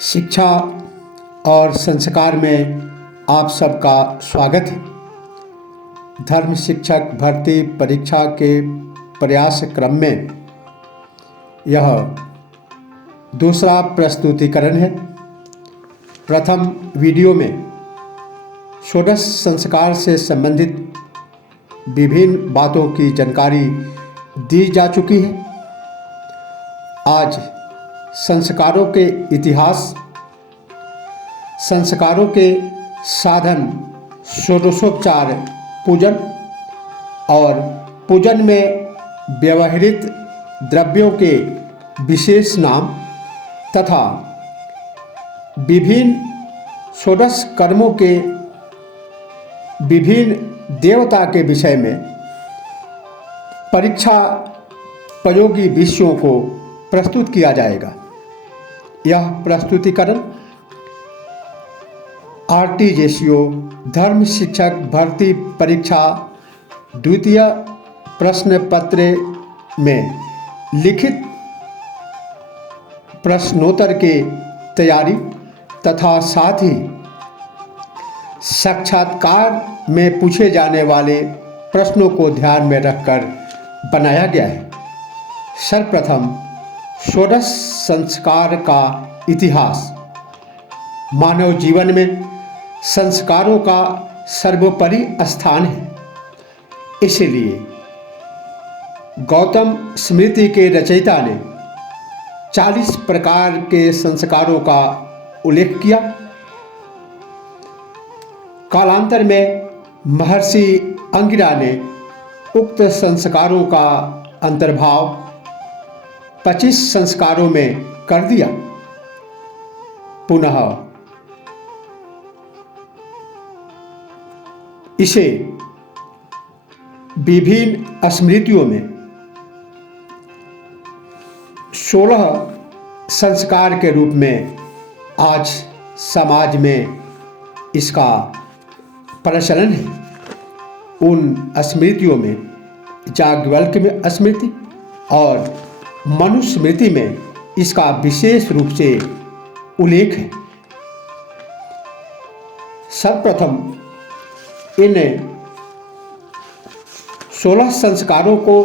शिक्षा और संस्कार में आप सबका स्वागत है। धर्म शिक्षक भर्ती परीक्षा के प्रयास क्रम में यह दूसरा प्रस्तुतिकरण है। प्रथम वीडियो में षोडश संस्कार से संबंधित विभिन्न बातों की जानकारी दी जा चुकी है। आज संस्कारों के इतिहास, संस्कारों के साधन, षोडशोपचार पूजन और पूजन में व्यवहृत द्रव्यों के विशेष नाम तथा विभिन्न षोडश कर्मों के विभिन्न देवता के विषय में परीक्षा प्रयोगी विषयों को प्रस्तुत किया जाएगा। यह प्रस्तुतिकरण आरटीजेसीओ धर्म शिक्षक भर्ती परीक्षा द्वितीय प्रश्न पत्र में लिखित प्रश्नोत्तर के तैयारी तथा साथ ही साक्षात्कार में पूछे जाने वाले प्रश्नों को ध्यान में रखकर बनाया गया है। सर्वप्रथम षोडश संस्कार का इतिहास। मानव जीवन में संस्कारों का सर्वोपरि स्थान है। इसलिए गौतम स्मृति के रचयिता ने 40 प्रकार के संस्कारों का उल्लेख किया। कालांतर में महर्षि अंगिरा ने उक्त संस्कारों का अंतर्भाव 25 संस्कारों में कर दिया। पुनः इसे विभिन्न स्मृतियों में 16 संस्कार के रूप में आज समाज में इसका प्रचलन है। उन स्मृतियों में याज्ञवल्क्य स्मृति और मनुस्मृति में इसका विशेष रूप से उल्लेख है। सर्वप्रथम इन 16 संस्कारों को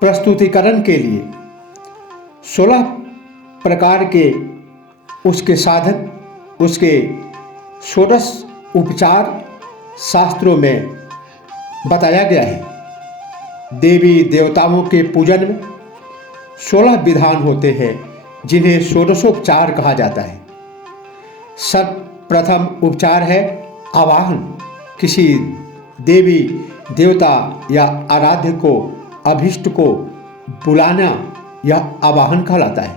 प्रस्तुतिकरण के लिए 16 प्रकार के उसके साधन, उसके षोडश उपचार शास्त्रों में बताया गया है। देवी देवताओं के पूजन में 16 विधान होते हैं जिन्हें षोडशोपचार कहा जाता है। सर्वप्रथम उपचार है आवाहन। किसी देवी देवता या आराध्य को, अभिष्ट को बुलाना यह आवाहन कहलाता है।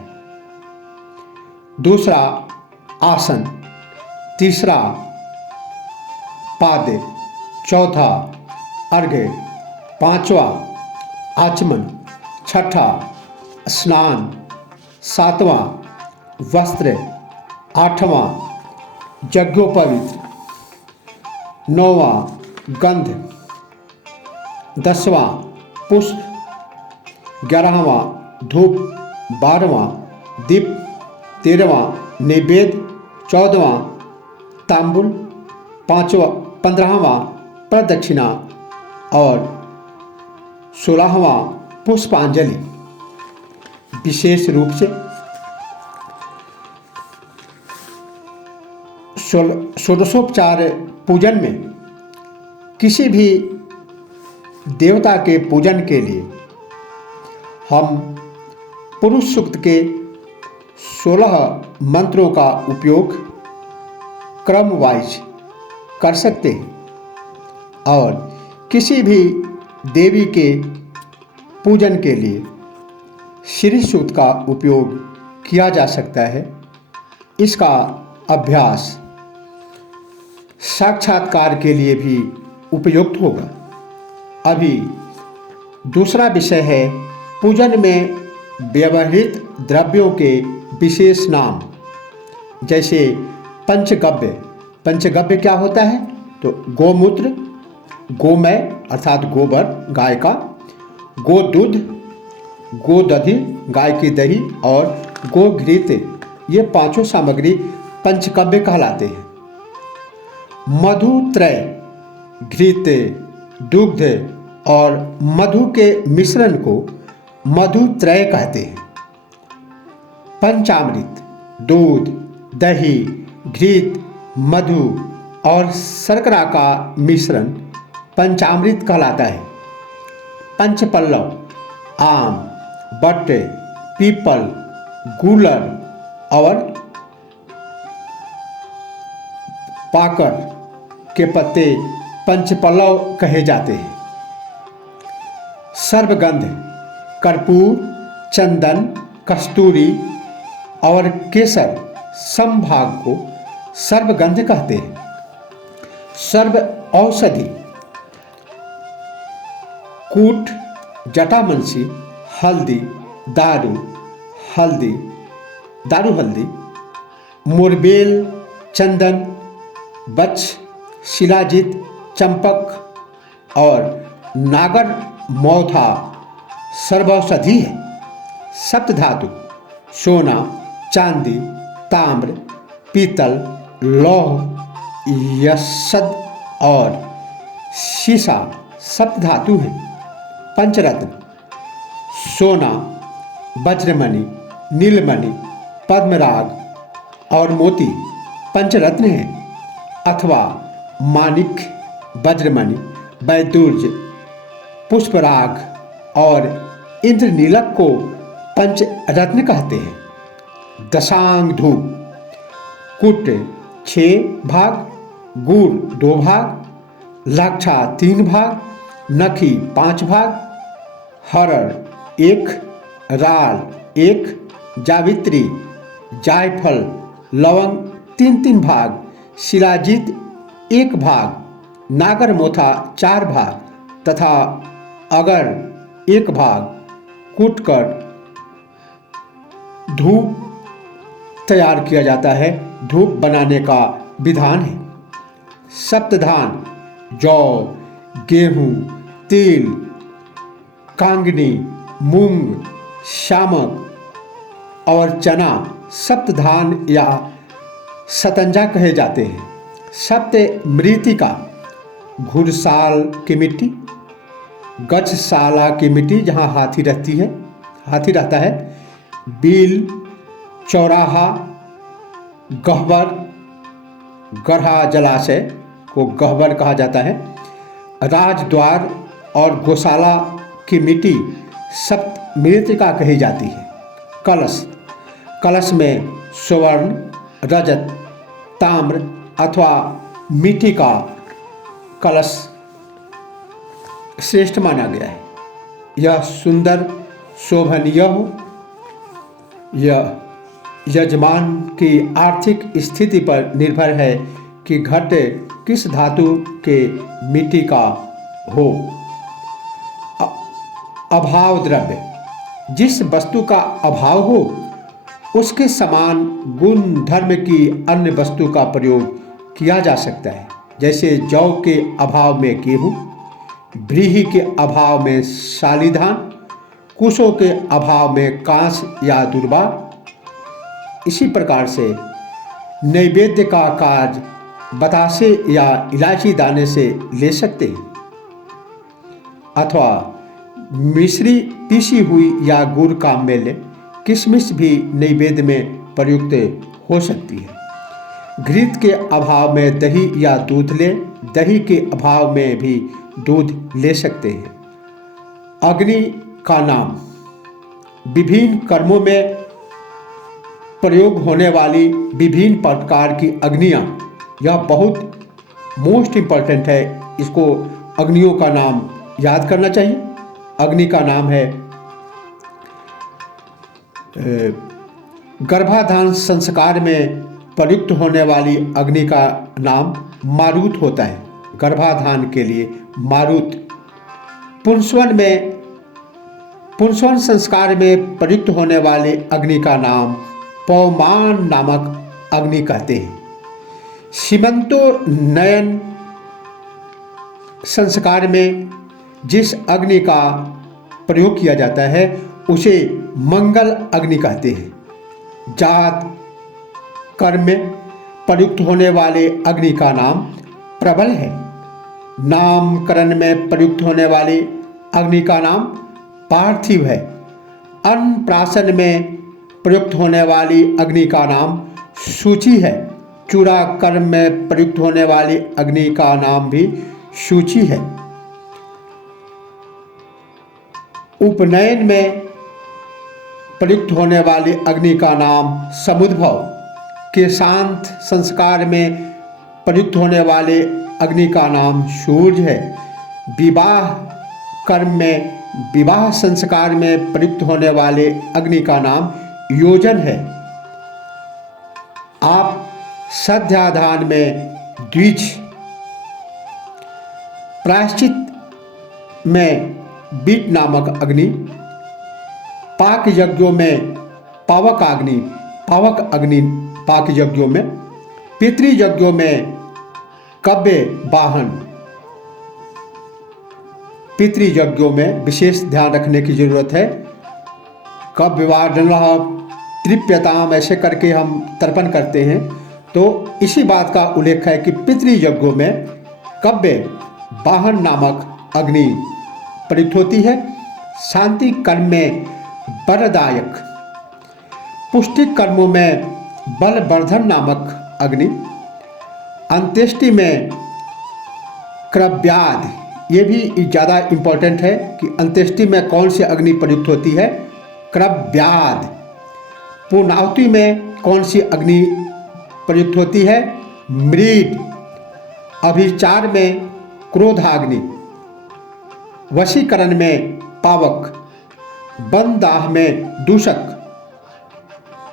दूसरा आसन, तीसरा पाद, चौथा अर्घ्य, पांचवा आचमन, छठा स्नान, सातवां वस्त्र, आठवां यज्ञोपवीत, नौवां गंध, 10वां पुष्प, 11वां धूप, 12वां दीप, 13वां नैवेद्य, 14वां तांबुल, 15वां प्रदक्षिणा और 16वां पुष्पांजलि। विशेष रूप से षोडशोपचार पूजन में किसी भी देवता के पूजन के लिए हम पुरुष सूक्त के 16 मंत्रों का उपयोग क्रम वाइज कर सकते हैं और किसी भी देवी के पूजन के लिए श्री सूक्त का उपयोग किया जा सकता है। इसका अभ्यास साक्षात्कार के लिए भी उपयुक्त होगा। अभी दूसरा विषय है पूजन में व्यवहृत द्रव्यों के विशेष नाम, जैसे पंचगव्य। पंचगव्य क्या होता है? तो गोमूत्र, गोमय अर्थात गोबर गाय का, गोदूध, गोदधि गाय की दही और गोघृत, ये पांचों सामग्री पंचकव्य कहलाते हैं। मधुत्रय घृत, दुग्ध और मधु के मिश्रण को मधुत्रय कहते हैं। पंचामृत दूध, दही, घृत, मधु और शर्करा का मिश्रण पंचामृत कहलाता है। पंचपल्लव आम, बट्टे, पीपल, गूलर और पाकर के पत्ते पंचपल्लव कहे जाते हैं। सर्वगंध कर्पूर, चंदन, कस्तूरी और केसर समभाग को सर्वगंध कहते हैं। सर्व औषधि कूट, जटामंसी, हल्दी, दारू हल्दी, मोरबेल, चंदन, बच्छ, शिलाजित, चंपक और नागर मौथा सर्वौषधि है। सप्तधातु सोना, चांदी, ताम्र, पीतल, लौह, यशद और सीसा सप्तधातु हैं। पंचरत्न सोना, वज्रमणि, नीलमणि, पद्मराग और मोती पंचरत्न हैं, अथवा माणिक, वज्रमणि, वैदुर्य, पुष्पराग और इंद्रनीलक को पंचरत्न कहते हैं। दशांग धूप कुट 6 भाग, गुड़ 2 भाग, लाक्षा 3 भाग, नखी 5 भाग, हरड़ 1, राल 1, जावित्री, जायफल, लवंग 3-3 भाग, शिलाजीत 1 भाग, नागरमोथा 4 भाग तथा अगर 1 भाग कूटकर धूप तैयार किया जाता है। धूप बनाने का विधान है। सप्तधान जौ, गेहूँ, तिल, कांगनी, मूंग, शामक और चना सप्तधान या सतंजा कहे जाते हैं। सप्त मृतिका घुड़साल की मिट्टी, गच्छशाला की मिट्टी जहाँ हाथी रहता है, बील, चौराहा, गह्वर, गढ़ा जलाशय को गह्वर कहा जाता है, राजद्वार और गौशाला की मिट्टी सप्त मृतिका कही जाती है। कलश, कलश में स्वर्ण, रजत, ताम्र अथवा मिट्टी का कलश श्रेष्ठ माना गया है। यह सुंदर शोभनीय हो। यह यजमान की आर्थिक स्थिति पर निर्भर है कि घट किस धातु के मिट्टी का हो। अभाव द्रव्य, जिस वस्तु का अभाव हो उसके समान गुण धर्म की अन्य वस्तु का प्रयोग किया जा सकता है। जैसे जौ के अभाव में गेहूँ, व्रीहि के अभाव में शालिधान, कुशों के अभाव में कांस या दुर्वा। इसी प्रकार से नैवेद्य का कार्य बतासे या इलायची दाने से ले सकते हैं, अथवा मिश्री पीसी हुई या गुड़ का मेल, किशमिश भी नैवेद्य में प्रयुक्त हो सकती है। घृत के अभाव में दही या दूध लें, दही के अभाव में भी दूध ले सकते हैं। अग्नि का नाम, विभिन्न कर्मों में प्रयोग होने वाली विभिन्न प्रकार की अग्नियाँ, यह बहुत मोस्ट इम्पॉर्टेंट है। इसको अग्नियों का नाम याद करना चाहिए। अग्नि का नाम है गर्भाधान संस्कार में प्रयुक्त होने वाली अग्नि का नाम मारुत होता है। गर्भाधान के लिए मारुत। पुंसवन संस्कार में प्रयुक्त होने वाले अग्नि का नाम पौमान नामक अग्नि कहते हैं। सीमंतोन्नयन संस्कार में जिस अग्नि का प्रयोग किया जाता है उसे मंगल अग्नि कहते हैं। जात कर्म में प्रयुक्त होने वाले अग्नि का नाम प्रबल है। नामकरण में प्रयुक्त होने वाली अग्नि का नाम पार्थिव है। अन्नप्राशन में प्रयुक्त होने वाली अग्नि का नाम सूची है। चूड़ाकर्म में प्रयुक्त होने वाली अग्नि का नाम भी सूची है। उपनयन में प्रयुक्त होने वाली अग्नि का नाम समुद्भव। केशांत संस्कार में प्रयुक्त होने वाले अग्नि का नाम सूर्य है। विवाह कर्म में विवाह संस्कार में प्रयुक्त होने वाले अग्नि का नाम योजन है। आप सध्याधान में द्विज, प्रायश्चित में बीट नामक अग्नि, पाक यज्ञों में पावक अग्नि पाक यज्ञों में, पितृयज्ञों में कव्य वाहन, पितृयज्ञों में विशेष ध्यान रखने की जरूरत है। कव्य वाहन तृप्यताम ऐसे करके हम तर्पण करते हैं, तो इसी बात का उल्लेख है कि पितृयज्ञों में कव्य वाहन नामक अग्नि प्रयुक्त होती है। शांति कर्म में बलदायक, पुष्टिक कर्मों में बलवर्धन नामक अग्नि, अंत्येष्टि में क्रव्याद, ये भी ज़्यादा इम्पोर्टेंट है कि अंत्येष्टि में कौन सी अग्नि प्रयुक्त होती है, क्रव्याद। पूर्णाहुति में कौन सी अग्नि प्रयुक्त होती है, मृड। अभिचार में क्रोधाग्नि, वशीकरण में पावक, बनदाह में दूषक,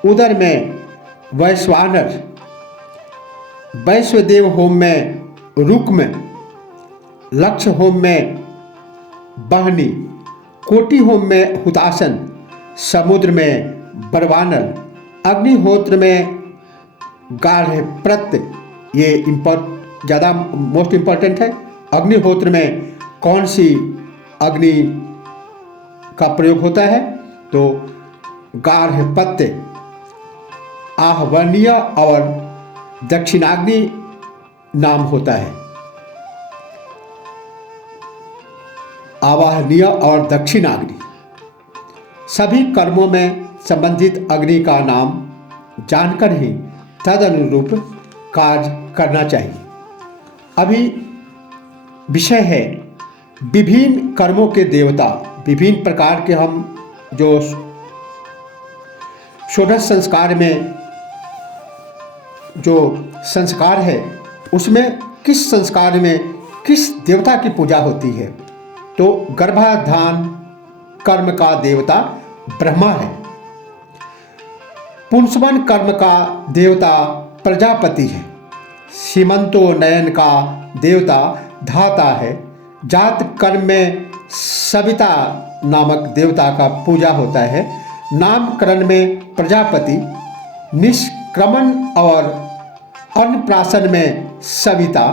उदर में वैश्वानर, वैश्वदेव होम में रुक्म, लक्ष्य होम में बहनी, कोटि होम में हुतासन, समुद्र में बरवानल, अग्निहोत्र में गार्हपत्य। ये ज़्यादा मोस्ट इम्पॉर्टेंट है। अग्निहोत्र में कौन सी अग्नि का प्रयोग होता है, तो गार्हपत्य, आहवनीय और दक्षिणाग्नि नाम होता है। आवाहनीय और दक्षिणाग्नि। सभी कर्मों में संबंधित अग्नि का नाम जानकर ही तदनुरूप कार्य करना चाहिए। अभी विषय है विभिन्न कर्मों के देवता। विभिन्न प्रकार के हम जो षोडश संस्कार में जो संस्कार है, उसमें किस संस्कार में किस देवता की पूजा होती है, तो गर्भाधान कर्म का देवता ब्रह्मा है। पुंसवन कर्म का देवता प्रजापति है। सीमंतोन्नयन का देवता धाता है। जात कर्म में सविता नामक देवता का पूजा होता है। नामकरण में प्रजापति, निष्क्रमण और अन्नप्राशन में सविता,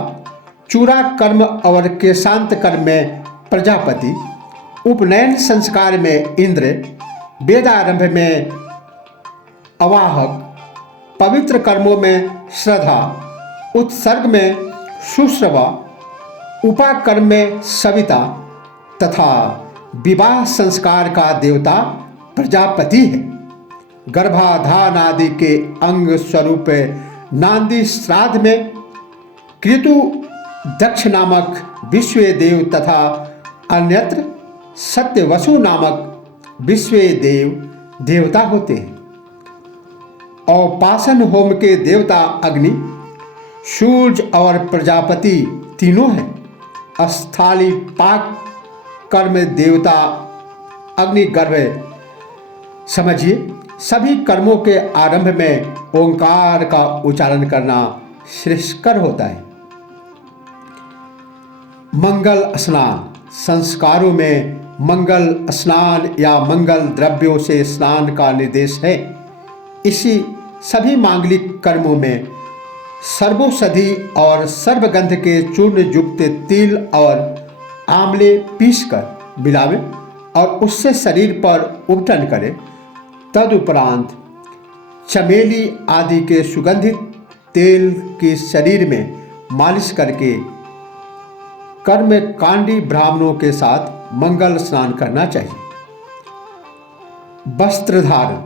चूड़ा कर्म और केशांत कर्म में प्रजापति, उपनयन संस्कार में इंद्र, वेदारंभ में अवाहक, पवित्र कर्मों में श्रद्धा, उत्सर्ग में सुश्रवा, उपाकर्म में सविता तथा विवाह संस्कार का देवता प्रजापति है। गर्भाधान आदि के अंग स्वरूप नांदी श्राद्ध में कृतु दक्ष नामक विश्व देव तथा अन्यत्र सत्यवसु नामक विश्व देव देवता होते हैं। औपासन होम के देवता अग्नि, सूर्य और प्रजापति तीनों हैं। स्थली पाक कर्म देवता अग्निगर्भ। समझिए, सभी कर्मों के आरंभ में ओंकार का उच्चारण करना श्रेष्ठकर होता है। मंगल स्नान। संस्कारों में मंगल स्नान या मंगल द्रव्यों से स्नान का निर्देश है। इसी सभी मांगलिक कर्मों में सर्वौषधि और सर्वगंध के चूर्ण युक्त तिल और आंवले पीसकर मिलावे और उससे शरीर पर उपटन करे। तदुपरांत चमेली आदि के सुगंधित तेल की शरीर में मालिश करके कर्मकांडी ब्राह्मणों के साथ मंगल स्नान करना चाहिए। वस्त्र धारण।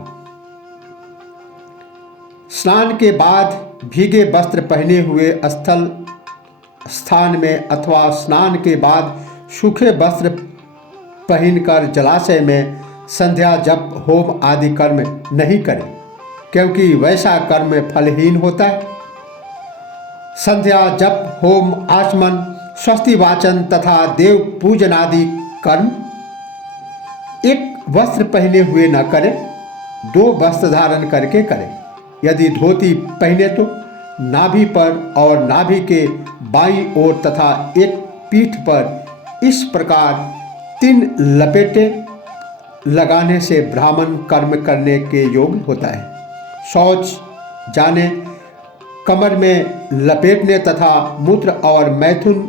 स्नान के बाद भीगे वस्त्र पहने हुए स्थल स्थान में अथवा स्नान के बाद सूखे वस्त्र पहनकर जलाशय में संध्या जप होम आदि कर्म नहीं करें, क्योंकि वैसा कर्म फलहीन होता है। संध्या जप होम आचमन स्वस्ति वाचन तथा देव पूजन आदि कर्म एक वस्त्र पहने हुए न करें, दो वस्त्र धारण करके करें। यदि धोती पहने तो नाभि पर और नाभि के बाईं ओर तथा एक पीठ पर इस प्रकार 3 लपेटें लगाने से ब्राह्मण कर्म करने के योग्य होता है। शौच जाने, कमर में लपेटने तथा मूत्र और मैथुन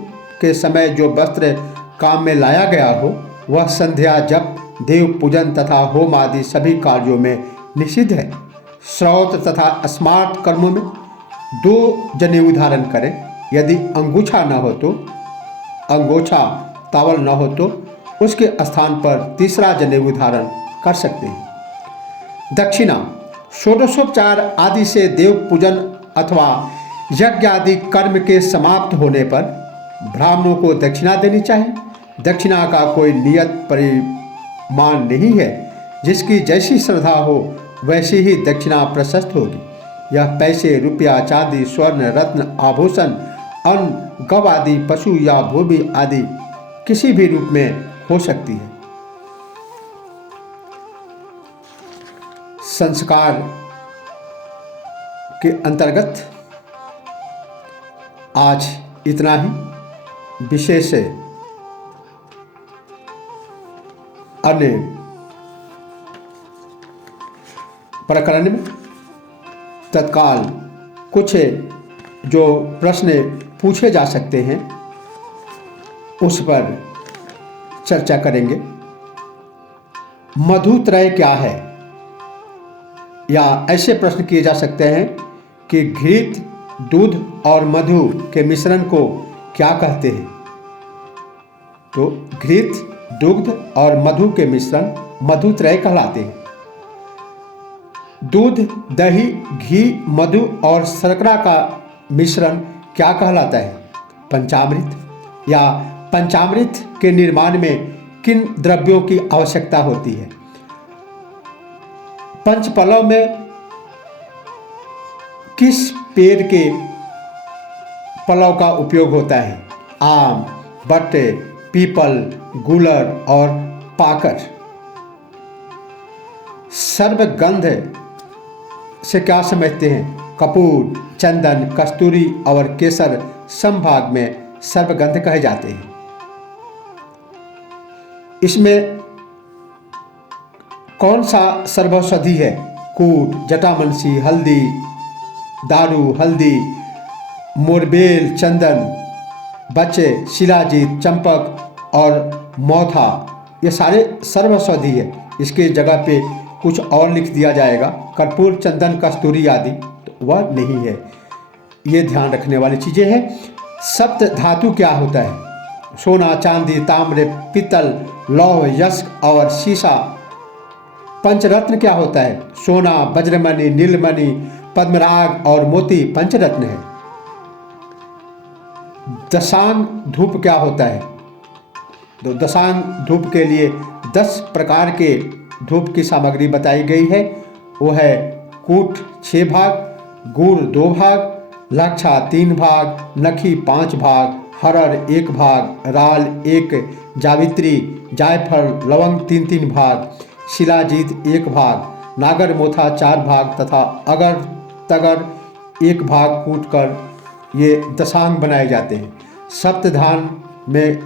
के समय जो वस्त्र काम में लाया गया हो वह संध्या जप देव पूजन तथा होम आदि सभी कार्यों में निषिद्ध है। श्रौत तथा स्मार्ट कर्मों में 2 जनेऊ धारण करें। यदि अंगूछा न हो तो अंगोछा तावल न हो तो उसके स्थान पर तीसरा जनेऊ धारण कर सकते हैं। दक्षिणा। षोडशोपचार आदि से देव पूजन अथवा यज्ञ आदि कर्म के समाप्त होने पर ब्राह्मणों को दक्षिणा देनी चाहिए। दक्षिणा का कोई नियत परिमाण नहीं है, जिसकी जैसी श्रद्धा हो वैसी ही दक्षिणा प्रशस्त होगी। यह पैसे, रुपया, चांदी, स्वर्ण, रत्न, आभूषण, अन्न, गौ आदि, पशु या भूमि आदि किसी भी रूप में हो सकती है। संस्कार के अंतर्गत आज इतना ही। विशेष अन्य प्रकरण में तत्काल कुछ जो प्रश्न पूछे जा सकते हैं उस पर चर्चा करेंगे। मधुत्रय क्या है, या ऐसे प्रश्न किए जा सकते हैं कि घृत, दूध और मधु के मिश्रण को क्या कहते हैं। तो घृत, दुग्ध और मधु के मिश्रण मधुत्रय कहलाते हैं। दूध, दही, घी, मधु और शर्करा का मिश्रण क्या कहलाता है। पंचामृत। या पंचामृत के निर्माण में किन द्रव्यों की आवश्यकता होती है। पंचपलव में किस पेड़ के पलव का उपयोग होता है। आम, बट्टे, पीपल, गूलर और पाकर। सर्वगंध से क्या समझते हैं। कपूर, चंदन, कस्तूरी और केसर संभाग में सर्वगंध कहे जाते हैं। इसमें कौन सा सर्वौषधि है। कूट, जटामंसी, हल्दी, दारू, हल्दी, मोरबेल, चंदन, बच्चे, शिलाजीत, चंपक और मौथा, ये सारे सर्वौषधि है। इसके जगह पे कुछ और लिख दिया जाएगा, कर्पूर, चंदन, कस्तूरी आदि, तो वह नहीं है। ये ध्यान रखने वाली चीज़ें हैं। सप्त धातु क्या होता है। सोना, चांदी, ताम्र, पित्तल, लौह, यस्क और सीसा। पंचरत्न क्या होता है। सोना, वज्रमणि, नीलमणि, पद्मराग और मोती पंचरत्न है। दशांग धूप क्या होता है। तो दशांग धूप के लिए 10 प्रकार के धूप की सामग्री बताई गई है। वो है कूट 6 भाग, गुड़ 2 भाग, लाक्षा 3 भाग, नखी 5 भाग, हरड़ 1 भाग, राल 1, जावित्री, जायफल, लवंग 3-3 भाग, शिलाजीत 1 भाग, नागर मोथा 4 भाग तथा अगर तगर 1 भाग कूटकर ये दशांग बनाए जाते हैं। सप्तधान में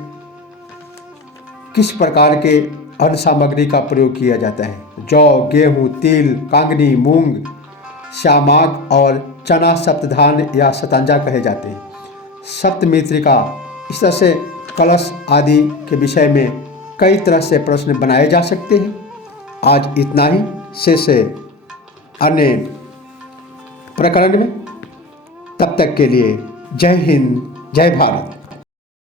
किस प्रकार के अन्न सामग्री का प्रयोग किया जाता है। जौ, गेहूँ, तिल, कांगनी, मूंग, श्यामाक और चना सप्तधान या शतंजा कहे जाते हैं। सप्तमित्रिका, इस तरह से कलश आदि के विषय में कई तरह से प्रश्न बनाए जा सकते हैं। आज इतना ही, शेष अन्य प्रकरण में। तब तक के लिए जय हिंद, जय भारत।